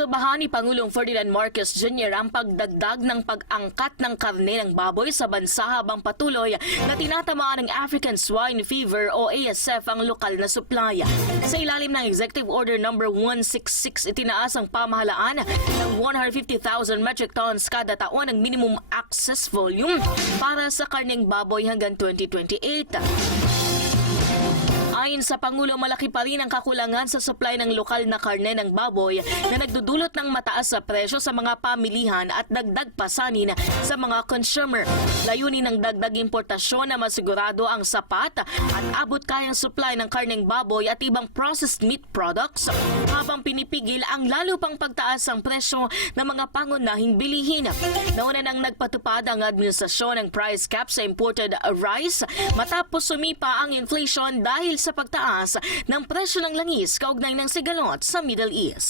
Inaprobahan ni Pangulong Ferdinand Marcos Jr. ang pagdagdag ng pag-angkat ng karne ng baboy sa bansa habang patuloy na tinatamaan ng African Swine Fever o ASF ang lokal na supply. Sa ilalim ng Executive Order No. 166, itinaas ang pamahalaan ng 150,000 metric tons kada taon ang minimum access volume para sa karneng baboy hanggang 2028. Ayon sa Pangulo, malaki pa rin ang kakulangan sa supply ng lokal na karne ng baboy na nagdudulot ng mataas sa presyo sa mga pamilihan at dagdag pasanin sa mga consumer. Layunin ng dagdag importasyon na masigurado ang sapat at abot kayang supply ng karneng baboy at ibang processed meat products habang pinipigil ang lalo pang pagtaas ng presyo ng mga pangunahing bilihin. Nauna nang nagpatupad ang administrasyon ng price cap sa imported rice matapos sumipa ang inflation dahil sa pagtaas ng presyo ng langis kaugnay ng sigalot sa Middle East.